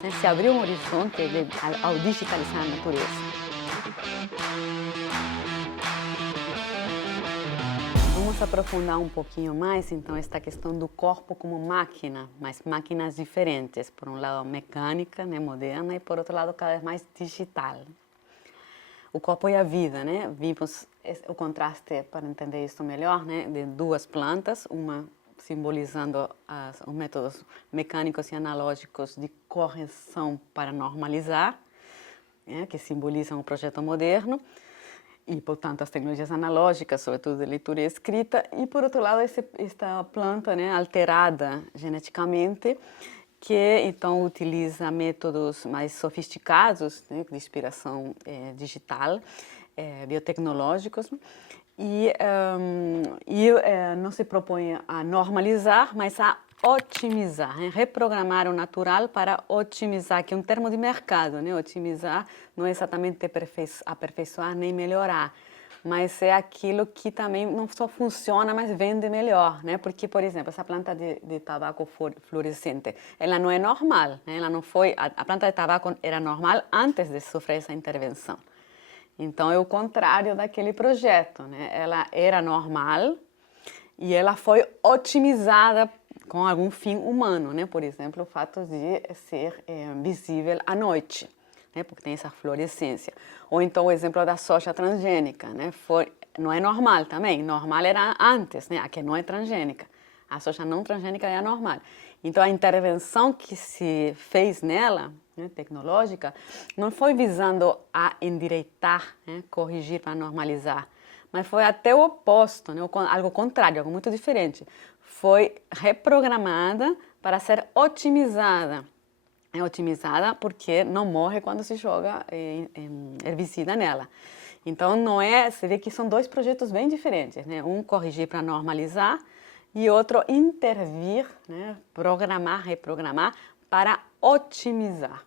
Se abriu um horizonte ao digitalizar a natureza. Vamos aprofundar um pouquinho mais, então, esta questão do corpo como máquina, mas máquinas diferentes. Por um lado, mecânica, né, moderna, e por outro lado, cada vez mais digital. O corpo e a vida, né? Vimos o contraste, para entender isso melhor, né, de duas plantas, uma simbolizando os métodos mecânicos e analógicos de correção para normalizar, né, que simbolizam o projeto moderno, e, portanto, as tecnologias analógicas, sobretudo de leitura e escrita, e, por outro lado, esta planta, né, alterada geneticamente, que, então, utiliza métodos mais sofisticados, né, de inspiração digital, biotecnológicos, e não se propõe a normalizar, mas a otimizar, né? Reprogramar o natural para otimizar, que é um termo de mercado, né? Otimizar não é exatamente aperfeiçoar nem melhorar, mas é aquilo que também não só funciona, mas vende melhor, né? Porque, por exemplo, essa planta de tabaco fluorescente, ela não é normal, né? Ela não foi, a planta de tabaco era normal antes de sofrer essa intervenção. Então, é o contrário daquele projeto, né? Ela era normal e ela foi otimizada com algum fim humano, né? Por exemplo, o fato de ser visível à noite, né? Porque tem essa fluorescência. Ou então o exemplo da soja transgênica, né? Não é normal também, normal era antes, né? A que não é transgênica. A soja não transgênica é a normal. Então, a intervenção que se fez nela, né, tecnológica, não foi visando a endireitar, né, corrigir para normalizar, mas foi até o oposto, né, algo contrário, algo muito diferente. Foi reprogramada para ser otimizada. É otimizada porque não morre quando se joga herbicida nela. Então, não é, você vê que são dois projetos bem diferentes, né? Um corrigir para normalizar e outro intervir, né? Programar, reprogramar para otimizar.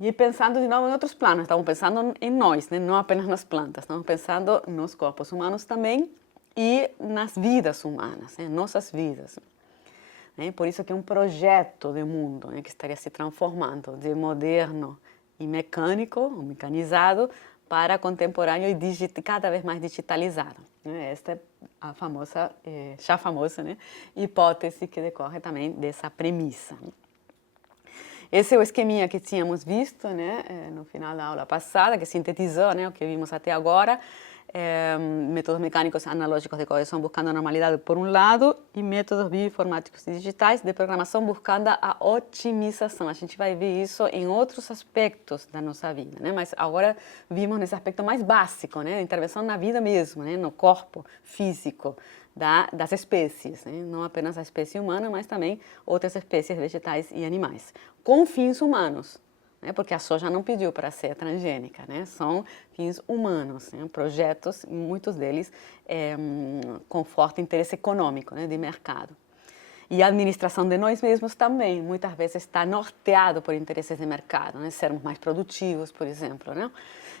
E pensando de novo em outros planos, estamos pensando em nós, né? Não apenas nas plantas, estamos pensando nos corpos humanos também e nas vidas humanas, né? Nossas vidas. Né? Por isso que é um projeto de mundo, né, que estaria se transformando de moderno e mecânico, ou mecanizado, para contemporâneo e cada vez mais digitalizado. Né? Esta é a famosa, já famosa, né, hipótese que decorre também dessa premissa. Esse é o esqueminha que tínhamos visto, né, no final da aula passada, que sintetizou, né, o que vimos até agora. Métodos mecânicos analógicos de correção buscando a normalidade por um lado e métodos bioinformáticos e digitais de programação buscando a otimização. A gente vai ver isso em outros aspectos da nossa vida, né? Mas agora vimos nesse aspecto mais básico, né? Intervenção na vida mesmo, né? No corpo físico das espécies, né? Não apenas a espécie humana, mas também outras espécies vegetais e animais, com fins humanos. Né, porque a soja não pediu para ser transgênica, né? São fins humanos, né? Projetos, muitos deles com forte interesse econômico, né? De mercado. E a administração de nós mesmos também, muitas vezes está norteado por interesses de mercado, né? Sermos mais produtivos, por exemplo, né?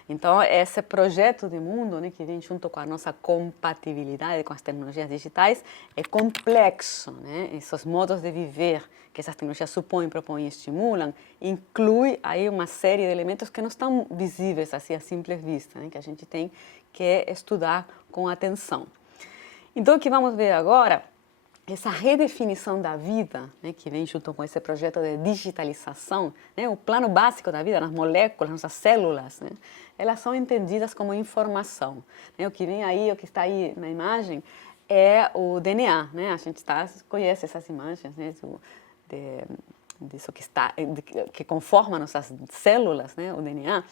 Então, esse projeto de mundo, né, que vem junto com a nossa compatibilidade com as tecnologias digitais, é complexo, né? Esses modos de viver que essas tecnologias supõem, propõem e estimulam, inclui aí uma série de elementos que não estão visíveis assim à simples vista, né? Que a gente tem que estudar com atenção. Então, o que vamos ver agora, essa redefinição da vida, né, que vem junto com esse projeto de digitalização, né, o plano básico da vida, nas moléculas, nossas células, né, elas são entendidas como informação. Né, o que vem aí, o que está aí na imagem, é o DNA. Né, a gente conhece essas imagens, né, disso que conforma nossas células, né, o DNA.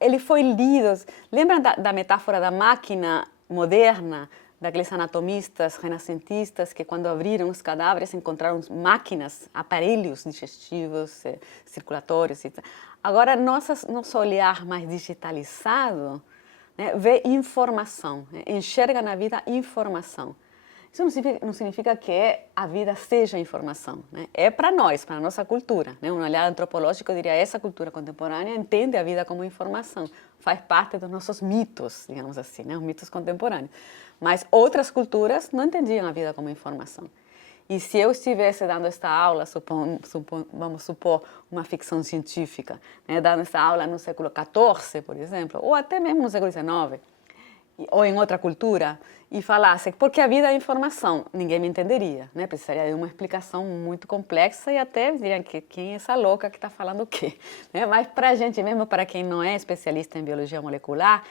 Ele foi lido. Lembra da metáfora da máquina moderna, daqueles anatomistas renascentistas que, quando abriram os cadáveres, encontraram máquinas, aparelhos digestivos, circulatórios, etc. Agora, nosso olhar mais digitalizado, né, vê informação, né, enxerga na vida informação. Isso não significa que a vida seja informação, né? É para nós, para a nossa cultura. Né? Um olhar antropológico, eu diria, essa cultura contemporânea entende a vida como informação, faz parte dos nossos mitos, digamos assim, né? Os mitos contemporâneos. Mas outras culturas não entendiam a vida como informação. E se eu estivesse dando esta aula, vamos supor, uma ficção científica, né, dando esta aula no século XIV, por exemplo, ou até mesmo no século XIX, ou em outra cultura, e falasse, porque a vida é informação, ninguém me entenderia, né? Precisaria de uma explicação muito complexa e até diriam que quem é essa louca que está falando o quê? Né? Mas para a gente mesmo, para quem não é especialista em biologia molecular,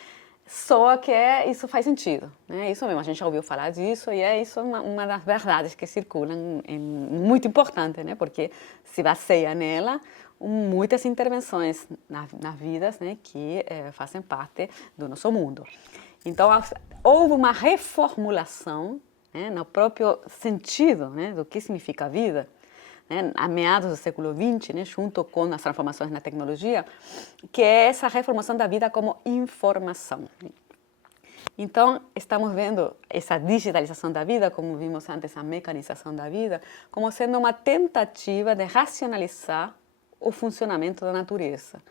soa que isso faz sentido, né? Isso mesmo, a gente já ouviu falar disso e isso é uma das verdades que circulam, muito importante, né? Porque se baseia nela muitas intervenções nas vidas, né, que fazem parte do nosso mundo. Então, houve uma reformulação, né, no próprio sentido, né, do que significa a vida, né, a meados do século XX, né, junto com as transformações na tecnologia, que é essa reformulação da vida como informação. Então, estamos vendo essa digitalização da vida, como vimos antes, a mecanização da vida, como sendo uma tentativa de racionalizar o funcionamento da natureza.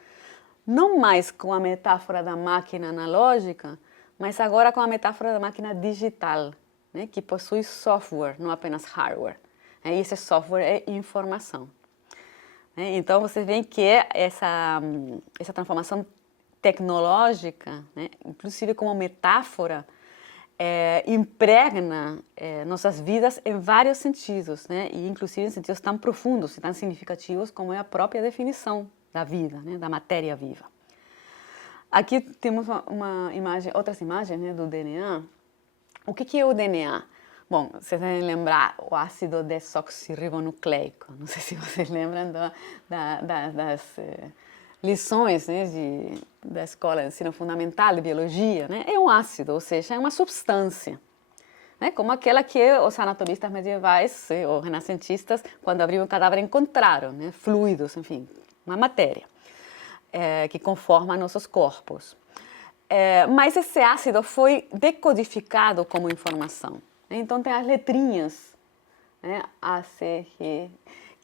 Não mais com a metáfora da máquina analógica, mas agora com a metáfora da máquina digital, né, que possui software, não apenas hardware. E esse software é informação. Então, vocês veem que essa transformação tecnológica, né, inclusive como metáfora, impregna nossas vidas em vários sentidos, né, e inclusive em sentidos tão profundos e tão significativos como é a própria definição da vida, né, da matéria viva. Aqui temos outras imagens, né, do DNA. O que é o DNA? Bom, vocês devem lembrar o ácido desoxirribonucleico. Não sei se vocês lembram das lições, né, da escola de ensino fundamental de biologia, né? É um ácido, ou seja, é uma substância, né? Como aquela que os anatomistas medievais ou renascentistas, quando abriram o cadáver, encontraram, né? Fluidos, enfim, uma matéria que conforma nossos corpos. Mas esse ácido foi decodificado como informação. Então tem as letrinhas, né? A, C, G,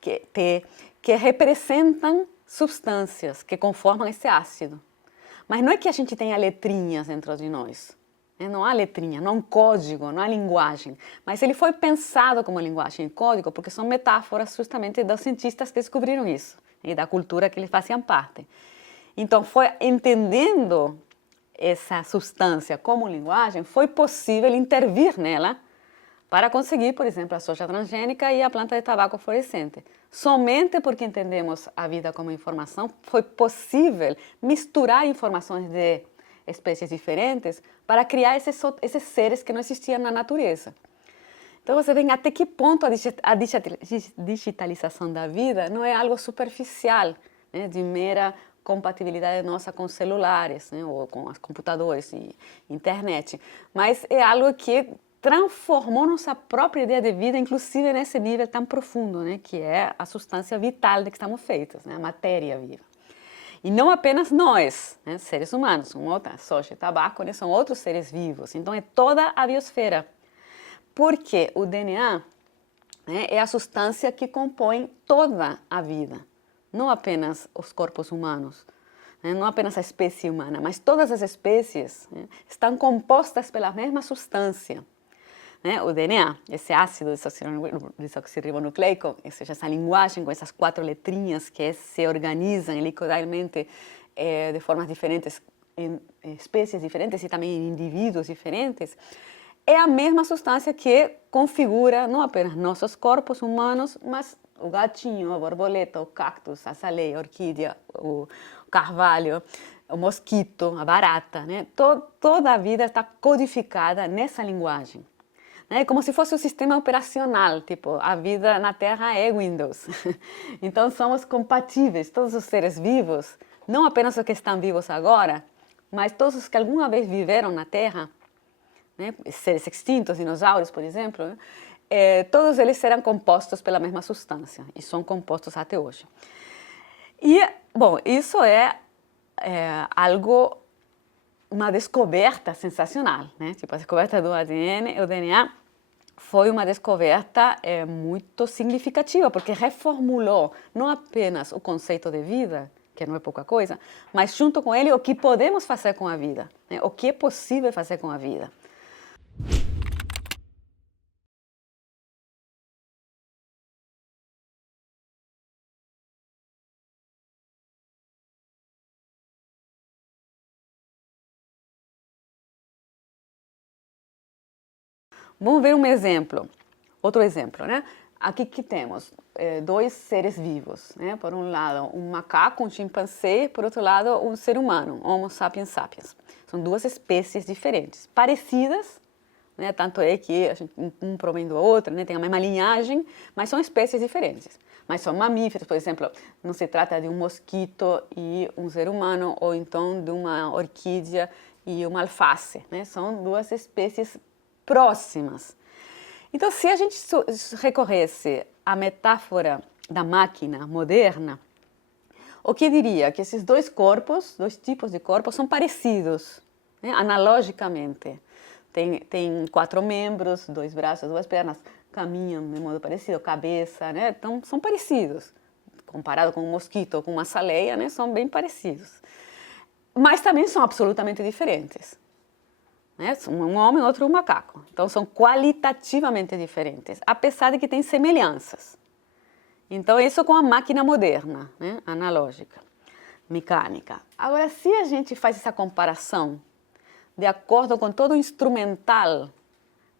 Q, T, que representam substâncias que conformam esse ácido. Mas não é que a gente tenha letrinhas dentro de nós. Né? Não há letrinha, não há um código, não há linguagem. Mas ele foi pensado como linguagem e código porque são metáforas justamente dos cientistas que descobriram isso e da cultura que eles faziam parte. Então, foi entendendo essa substância como linguagem, foi possível intervir nela para conseguir, por exemplo, a soja transgênica e a planta de tabaco fluorescente. Somente porque entendemos a vida como informação, foi possível misturar informações de espécies diferentes para criar esses seres que não existiam na natureza. Então, você vê até que ponto a digitalização da vida não é algo superficial, né, de mera compatibilidade nossa com celulares, né, ou com os computadores e internet, mas é algo que transformou nossa própria ideia de vida, inclusive nesse nível tão profundo, né, que é a substância vital de que estamos feitos, né, a matéria viva. E não apenas nós, né, seres humanos, soja e tabaco, né, são outros seres vivos, então é toda a biosfera. Porque o DNA, né, é a substância que compõe toda a vida. Não apenas os corpos humanos, né? Não apenas a espécie humana, mas todas as espécies, né, estão compostas pela mesma substância. Né? O DNA, esse ácido desoxirribonucleico, ou seja, essa linguagem com essas 4 letrinhas que se organizam helicoidalmente de formas diferentes, em espécies diferentes e também em indivíduos diferentes, é a mesma substância que configura não apenas nossos corpos humanos, mas o gatinho, a borboleta, o cactus, a saleia, a orquídea, o carvalho, o mosquito, a barata, né? Toda a vida está codificada nessa linguagem. É como se fosse um sistema operacional, tipo, a vida na Terra é Windows. Então somos compatíveis, todos os seres vivos, não apenas os que estão vivos agora, mas todos os que alguma vez viveram na Terra, né? Seres extintos, dinossauros, por exemplo, né? Todos eles serão compostos pela mesma substância e são compostos até hoje. E, bom, isso é uma descoberta sensacional, né? Tipo, a descoberta do ADN, o DNA, foi uma descoberta muito significativa, porque reformulou não apenas o conceito de vida, que não é pouca coisa, mas junto com ele o que podemos fazer com a vida, né? O que é possível fazer com a vida. Vamos ver um exemplo, outro exemplo, né? Aqui que temos dois seres vivos, né? Por um lado, um macaco, um chimpanzé, por outro lado, um ser humano, Homo sapiens sapiens. São duas espécies diferentes, parecidas, né? Tanto é que um provém do outro, né? Tem a mesma linhagem, mas são espécies diferentes. Mas são mamíferos, por exemplo, não se trata de um mosquito e um ser humano, ou então de uma orquídea e uma alface, né? São duas espécies próximas. Então, se a gente recorresse à metáfora da máquina moderna, o que diria? Que esses dois corpos, dois tipos de corpos, são parecidos, né? Analogicamente. Tem 4 membros, 2 braços, 2 pernas, caminham de modo parecido, cabeça, né? Então, são parecidos. Comparado com um mosquito ou com uma saleia, né? São bem parecidos. Mas também são absolutamente diferentes. Né? Um homem, outro um macaco. Então, são qualitativamente diferentes, apesar de que têm semelhanças. Então, isso com a máquina moderna, né? Analógica, mecânica. Agora, se a gente faz essa comparação de acordo com todo o instrumental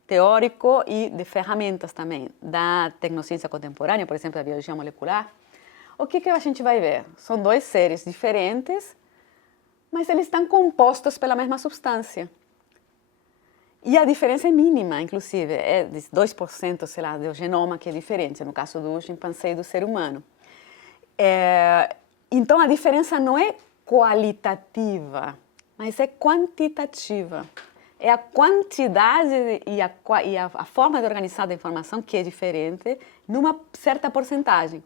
teórico e de ferramentas também da tecnociência contemporânea, por exemplo, a biologia molecular, o que a gente vai ver? São dois seres diferentes, mas eles estão compostos pela mesma substância. E a diferença é mínima, inclusive, é de 2%, sei lá, do genoma que é diferente, no caso do chimpanzé e do ser humano. Então, a diferença não é qualitativa, mas é quantitativa. É a quantidade e a forma de organizar a informação que é diferente numa certa porcentagem.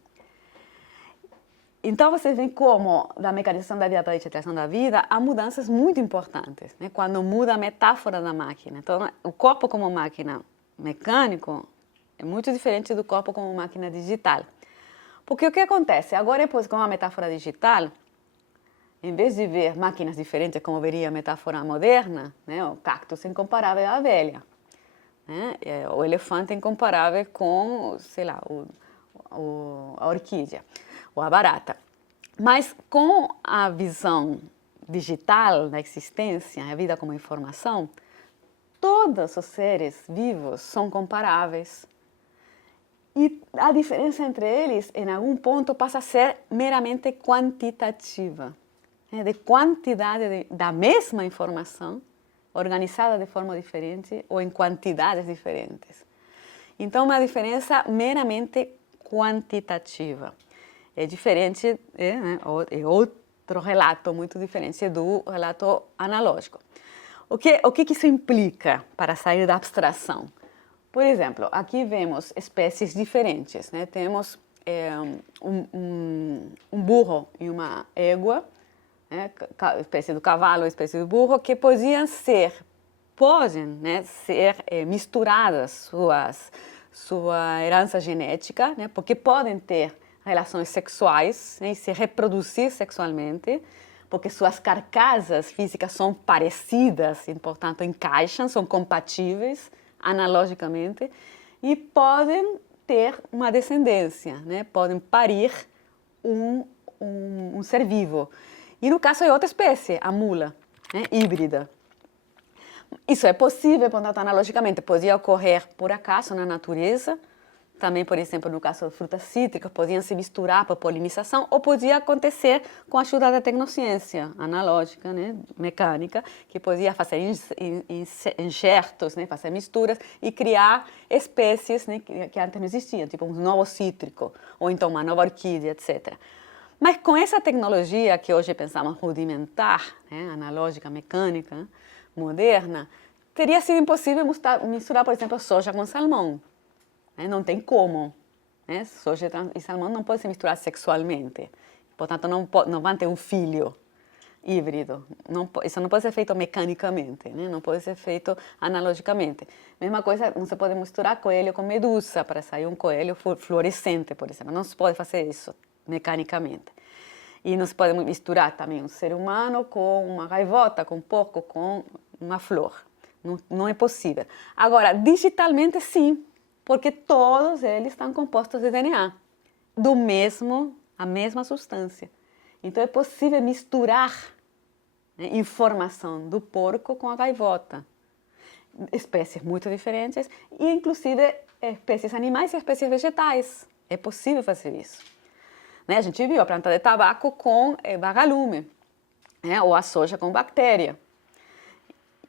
Então, vocês veem como, da mecanização da vida para a digitalização da vida, há mudanças muito importantes, né? Quando muda a metáfora da máquina. Então, o corpo como máquina mecânico é muito diferente do corpo como máquina digital. Porque o que acontece? Agora, depois, com a metáfora digital, em vez de ver máquinas diferentes, como veria a metáfora moderna, né? O cactus é incomparável à abelha, né? O elefante é incomparável com, sei lá, a orquídea ou a barata. Mas com a visão digital da existência, a vida como informação, todos os seres vivos são comparáveis. E a diferença entre eles, em algum ponto, passa a ser meramente quantitativa, né? De quantidade da mesma informação, organizada de forma diferente ou em quantidades diferentes. Então, uma diferença meramente quantitativa. É diferente, é outro relato muito diferente do relato analógico. O que isso implica para sair da abstração? Por exemplo, aqui vemos espécies diferentes, né? Temos um burro e uma égua, né? Espécie do cavalo e espécie do burro, que podem ser misturadas sua herança genética, né? Porque podem ter relações sexuais, né? E se reproduzir sexualmente, porque suas carcaças físicas são parecidas e, portanto, encaixam, são compatíveis analogicamente e podem ter uma descendência, né? Podem parir um ser vivo. E no caso é outra espécie, a mula, né? Híbrida. Isso é possível, portanto, analogicamente, podia ocorrer por acaso na natureza, também, por exemplo, no caso de frutas cítricas, podiam se misturar por polinização, ou podia acontecer com a ajuda da tecnociência analógica, né, mecânica, que podia fazer enxertos, né, fazer misturas e criar espécies, né, que antes não existiam, tipo um novo cítrico, ou então uma nova orquídea, etc. Mas com essa tecnologia que hoje pensamos rudimentar, né, analógica, mecânica, moderna, teria sido impossível misturar, por exemplo, soja com salmão. Não tem como. Né? Soja e salmão não podem se misturar sexualmente. Portanto, não vão ter um filho híbrido. Isso não pode ser feito mecanicamente, né? Não pode ser feito analogicamente. Mesma coisa, não se pode misturar coelho com medusa para sair um coelho fluorescente, por exemplo. Não se pode fazer isso mecanicamente. E não se pode misturar também um ser humano com uma gaivota, com um porco, com uma flor. Não é possível. Agora, digitalmente, sim, porque todos eles estão compostos de DNA, a mesma substância. Então, é possível misturar, né, informação do porco com a gaivota. espécies muito diferentes e, inclusive, espécies animais e espécies vegetais. É possível fazer isso. Né? A gente viu a planta de tabaco com vagalume, né? Ou a soja com bactéria.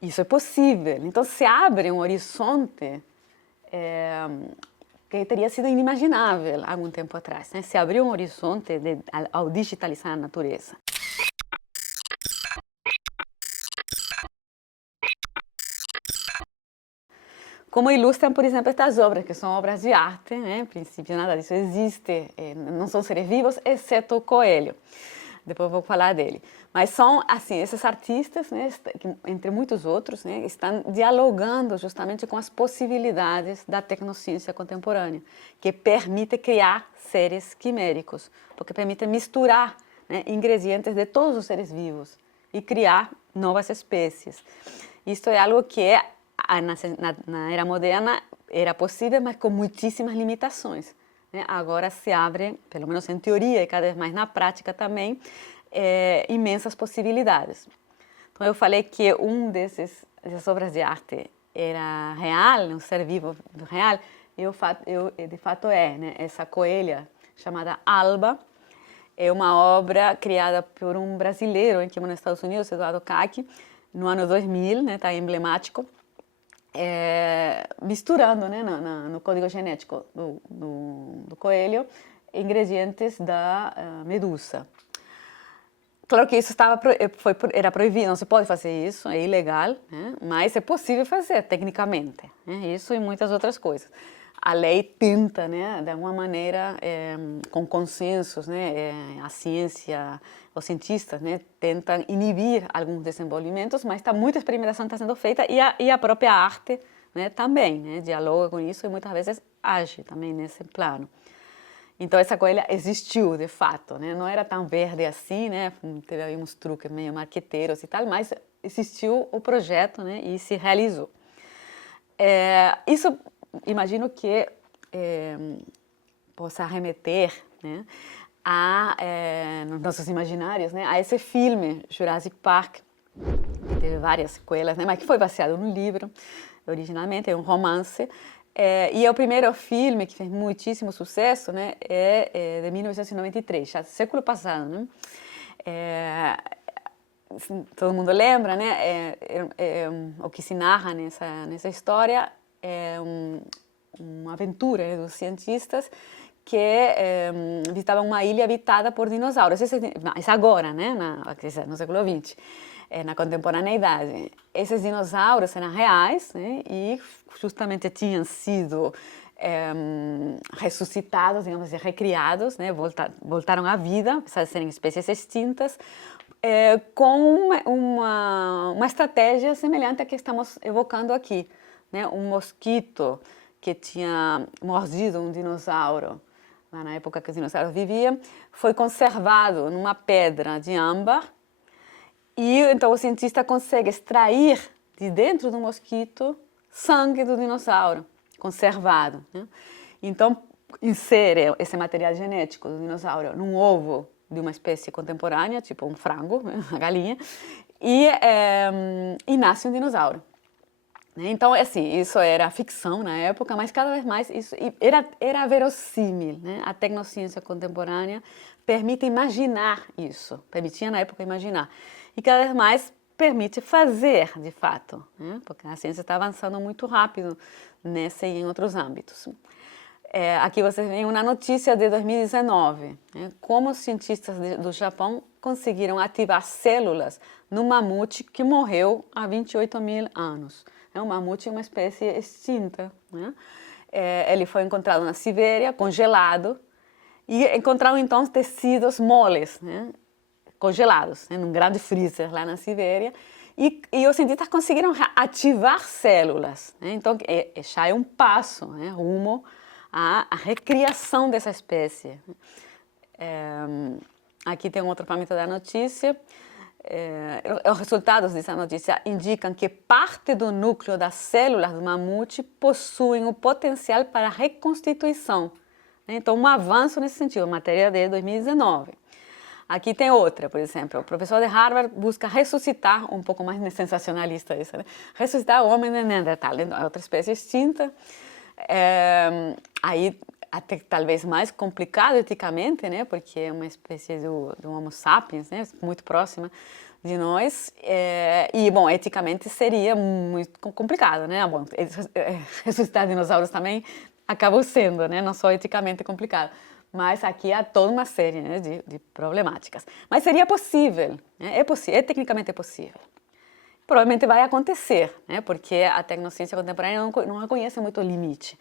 Isso é possível. Então, se abre um horizonte que teria sido inimaginável há algum tempo atrás. Né? Se abriu um horizonte ao digitalizar a natureza. Como ilustram, por exemplo, estas obras, que são obras de arte, né? Em princípio, nada disso existe, não são seres vivos, exceto o coelho. Depois vou falar dele. Mas são, assim, esses artistas, né, que, entre muitos outros, né, estão dialogando justamente com as possibilidades da tecnociência contemporânea, que permite criar seres quiméricos, porque permite misturar, né, ingredientes de todos os seres vivos e criar novas espécies. Isto é algo que na era moderna era possível, mas com muitíssimas limitações. Né? Agora se abre, pelo menos em teoria e cada vez mais na prática também, imensas possibilidades. Então eu falei que dessas obras de arte era real, um ser vivo real, de fato né? Essa coelha chamada Alba é uma obra criada por um brasileiro aqui nos Estados Unidos, Eduardo Cacchi, no ano 2000, né? Tá emblemático. Misturando, né, no código genético do coelho ingredientes da medusa. Claro que isso era proibido, não se pode fazer isso, é ilegal, né? Mas é possível fazer tecnicamente, né? Isso e muitas outras coisas. A lei tenta, né, de alguma maneira, com consensos, né, a ciência, os cientistas, né, tentam inibir alguns desenvolvimentos, mas muita experimentação está sendo feita e a própria arte, né, também, né, dialoga com isso e muitas vezes age também nesse plano. Então essa coelha existiu de fato, né, não era tão verde assim, né, teve aí uns truques meio marqueteiros e tal, mas existiu o projeto, né, e se realizou. Isso imagino que possa remeter, né, nos nossos imaginários, né, a esse filme Jurassic Park, que teve várias sequelas, né, mas que foi baseado num livro, originalmente, é um romance, e é o primeiro filme que fez muitíssimo sucesso, né, de 1993, já século passado, né. Todo mundo lembra, né, o que se narra nessa história é uma aventura, né, dos cientistas que visitavam uma ilha habitada por dinossauros. Mas agora, né, no século XX, na contemporaneidade. Esses dinossauros eram reais, né, e justamente tinham sido ressuscitados, digamos assim, recriados, né, voltaram à vida, apesar de serem espécies extintas, com uma estratégia semelhante à que estamos evocando aqui. Né, um mosquito que tinha mordido um dinossauro, lá na época que os dinossauros viviam, foi conservado numa pedra de âmbar e então o cientista consegue extrair de dentro do mosquito sangue do dinossauro conservado. Né? Então insere esse material genético do dinossauro num ovo de uma espécie contemporânea, tipo um frango, uma galinha, e nasce um dinossauro. Então, assim, isso era ficção na época, mas cada vez mais isso era verossímil, né? A tecnociência contemporânea permite imaginar isso, permitia na época imaginar. E cada vez mais permite fazer, de fato, né? Porque a ciência está avançando muito rápido nesse e em outros âmbitos. Aqui vocês veem uma notícia de 2019, né? Como os cientistas do Japão conseguiram ativar células no mamute que morreu há 28 mil anos. O mamute é uma espécie extinta. Né? Ele foi encontrado na Sibéria, congelado, e encontraram então tecidos moles, né? Congelados, né? Num grande freezer lá na Sibéria. E os cientistas conseguiram ativar células. Né? Então, já é um passo, né? Rumo à recriação dessa espécie. Aqui tem um outro fragmento da notícia. Os resultados dessa notícia indicam que parte do núcleo das células do mamute possuem o potencial para reconstituição. Então, um avanço nesse sentido, matéria de 2019. Aqui tem outra, por exemplo, o professor de Harvard busca ressuscitar, um pouco mais sensacionalista isso, né? Ressuscitar o homem de Neandertal, outra espécie extinta. Aí até talvez mais complicado eticamente, né? Porque é uma espécie do Homo sapiens, né? Muito próxima de nós. E, bom, eticamente seria muito complicado, né? Bom, ressuscitar dinossauros também acabou sendo, né? Não só eticamente complicado. Mas aqui há toda uma série, né, de problemáticas. Mas seria possível, né? É possível, tecnicamente é possível. Provavelmente vai acontecer, né? Porque a tecnociência contemporânea não reconhece muito o limite.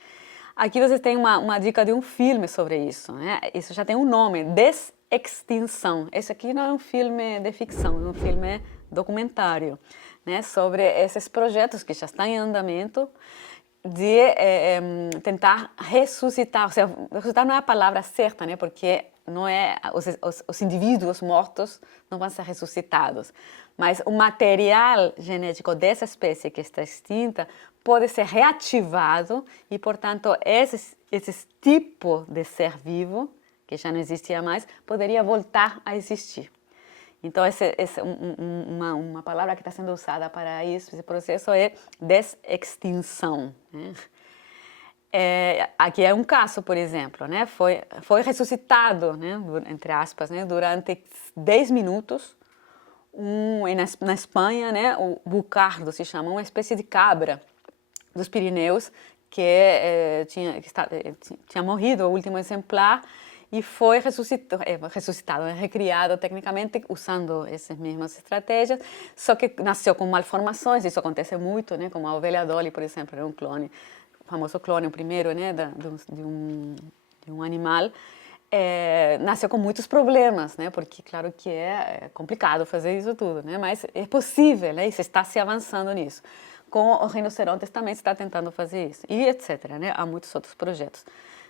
Aqui vocês têm uma dica de um filme sobre isso, né? Isso já tem um nome, Desextinção. Esse aqui não é um filme de ficção, é um filme documentário, né? Sobre esses projetos que já estão em andamento de tentar ressuscitar. Ou seja, ressuscitar não é a palavra certa, né? Porque não é os indivíduos mortos não vão ser ressuscitados, mas o material genético dessa espécie que está extinta pode ser reativado e, portanto, esse tipo de ser vivo que já não existia mais poderia voltar a existir. Então, uma palavra que está sendo usada para isso, esse processo é desextinção, né? Aqui é um caso, por exemplo, né? Foi ressuscitado, né? Entre aspas, né? Durante 10 minutos, na Espanha, né? O bucardo se chama, uma espécie de cabra dos Pirineus que tinha morrido, o último exemplar, e foi ressuscitado, recriado tecnicamente usando essas mesmas estratégias, só que nasceu com malformações. Isso acontece muito, né? Como a ovelha Dolly, por exemplo, era um clone, o famoso clone, o primeiro, né? De um animal. Nasceu com muitos problemas, né? Porque claro que é complicado fazer isso tudo, né? Mas é possível, né? E se está se avançando nisso. Com os rinocerontes também se está tentando fazer isso, e etc., né? Há muitos outros projetos.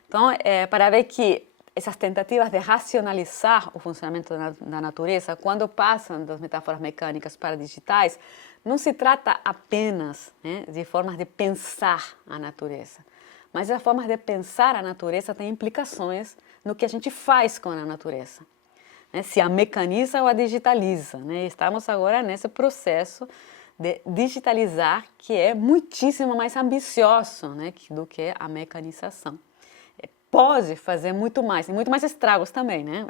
Então, para ver que essas tentativas de racionalizar o funcionamento da natureza, quando passam das metáforas mecânicas para digitais, não se trata apenas, né, de formas de pensar a natureza, mas as formas de pensar a natureza têm implicações no que a gente faz com a natureza, né? Se a mecaniza ou a digitaliza, né? Estamos agora nesse processo de digitalizar, que é muitíssimo mais ambicioso, né, do que a mecanização. Pode fazer muito mais, tem muito mais estragos também, né?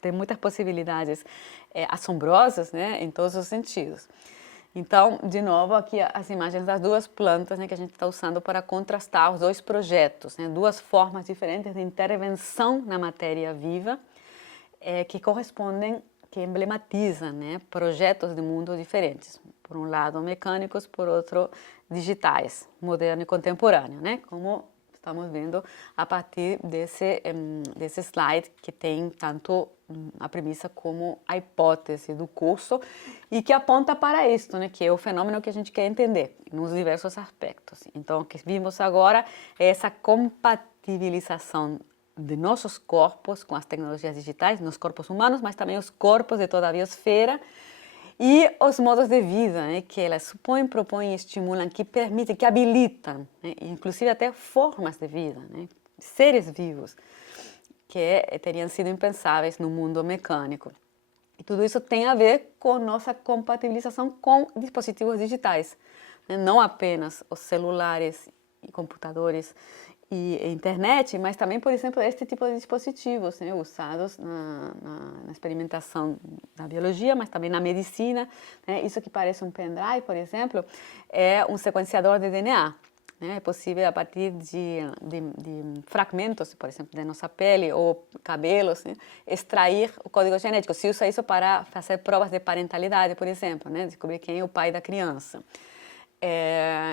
Tem muitas possibilidades assombrosas, né, em todos os sentidos. Então, de novo, aqui as imagens das duas plantas, né, que a gente está usando para contrastar os dois projetos, né, duas formas diferentes de intervenção na matéria viva, que correspondem, que emblematizam, né, projetos de mundo diferentes. Por um lado mecânicos, por outro digitais, moderno e contemporâneo, né? Como estamos vendo a partir desse slide que tem tanto a premissa como a hipótese do curso e que aponta para isto, né? Que é o fenômeno que a gente quer entender nos diversos aspectos. Então, o que vimos agora é essa compatibilização de nossos corpos com as tecnologias digitais, nos corpos humanos, mas também os corpos de toda a biosfera, e os modos de vida, né, que elas supõem, propõem, estimulam, que permitem, que habilitam, né, inclusive até formas de vida, né, seres vivos que teriam sido impensáveis no mundo mecânico. E tudo isso tem a ver com nossa compatibilização com dispositivos digitais, né, não apenas os celulares e computadores e internet, mas também, por exemplo, este tipo de dispositivos, né, usados na experimentação da biologia, mas também na medicina, né? Isso que parece um pendrive, por exemplo, é um sequenciador de DNA. Né? É possível, a partir de fragmentos, por exemplo, da nossa pele ou cabelos, né, extrair o código genético. Se usa isso para fazer provas de parentalidade, por exemplo, né, descobrir quem é o pai da criança.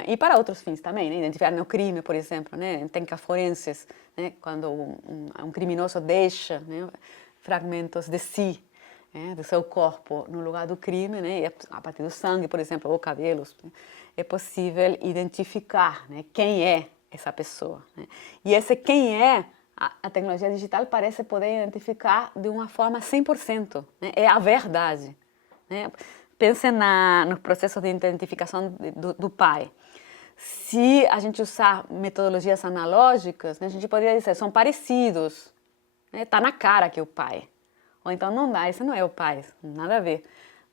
E para outros fins também, né? Identificar no crime, por exemplo, né? Técnicas forenses, né? Quando um criminoso deixa, né, fragmentos de si, né, do seu corpo no lugar do crime, né? E a partir do sangue, por exemplo, ou cabelos, né, é possível identificar, né, quem é essa pessoa, né? E esse quem é, a tecnologia digital parece poder identificar de uma forma 100%, né? É a verdade, né? Pense nos processos de identificação do pai. Se a gente usar metodologias analógicas, né, a gente poderia dizer, são parecidos, né? Tá na cara que é o pai. Ou então não dá, esse não é o pai, nada a ver.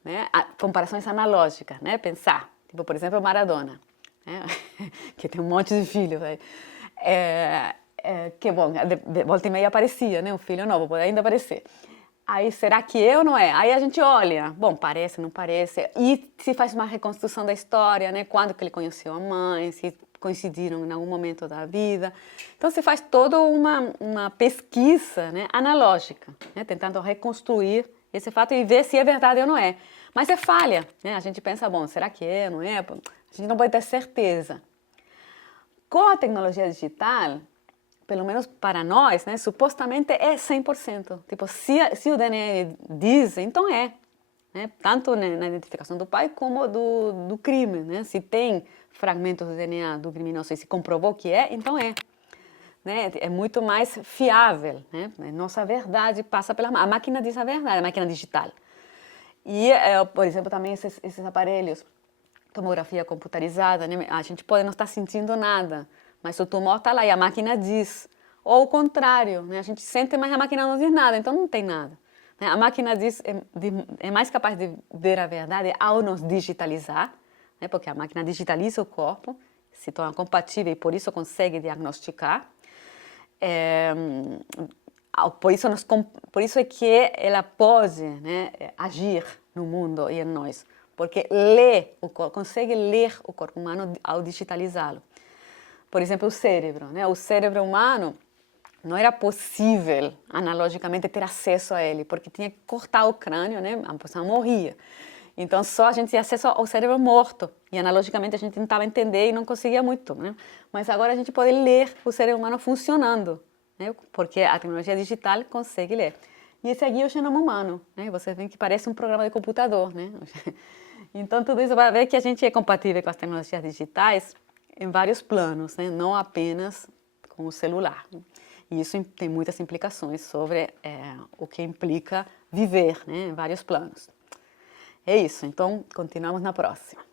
Né? Comparações analógicas, né? Pensar, tipo, por exemplo, Maradona, né? Que tem um monte de filhos. Que bom, de volta e meia aparecia, né? Um filho novo, pode ainda aparecer. Aí, será que eu não é? Aí a gente olha, bom, parece, não parece, e se faz uma reconstrução da história, né? Quando que ele conheceu a mãe, se coincidiram em algum momento da vida. Então, se faz toda uma pesquisa, né, analógica, né? Tentando reconstruir esse fato e ver se é verdade ou não é. Mas é falha, né? A gente pensa, bom, será que é, não é? A gente não pode ter certeza. Com a tecnologia digital, pelo menos para nós, né, supostamente é 100%. Tipo, se o DNA diz, então é. Né? Tanto na identificação do pai como do crime. Né? Se tem fragmentos do DNA do criminoso e se comprovou que é, então é. Né? É muito mais fiável. Né? Nossa verdade passa pela... A máquina diz a verdade, a máquina digital. E, por exemplo, também esses aparelhos, tomografia computadorizada, né? A gente pode não estar sentindo nada, mas o tumor está lá e a máquina diz. Ou o contrário, né? A gente sente, mas a máquina não diz nada, então não tem nada. Né? A máquina diz, é mais capaz de ver a verdade ao nos digitalizar, né? Porque a máquina digitaliza o corpo, se torna compatível e por isso consegue diagnosticar. Por isso é que ela pode, né, agir no mundo e em nós, porque consegue ler o corpo humano ao digitalizá-lo. Por exemplo, o cérebro. Né? O cérebro humano não era possível analogicamente ter acesso a ele, porque tinha que cortar o crânio, né? A pessoa morria. Então só a gente tinha acesso ao cérebro morto, e analogicamente a gente tentava entender e não conseguia muito. Né? Mas agora a gente pode ler o cérebro humano funcionando, né? Porque a tecnologia digital consegue ler. E esse aqui é o genoma humano, né? Você vê que parece um programa de computador, né? Então tudo isso vai ver que a gente é compatível com as tecnologias digitais em vários planos, né? Não apenas com o celular. E isso tem muitas implicações sobre o que implica viver, né? Em vários planos. É isso, então continuamos na próxima.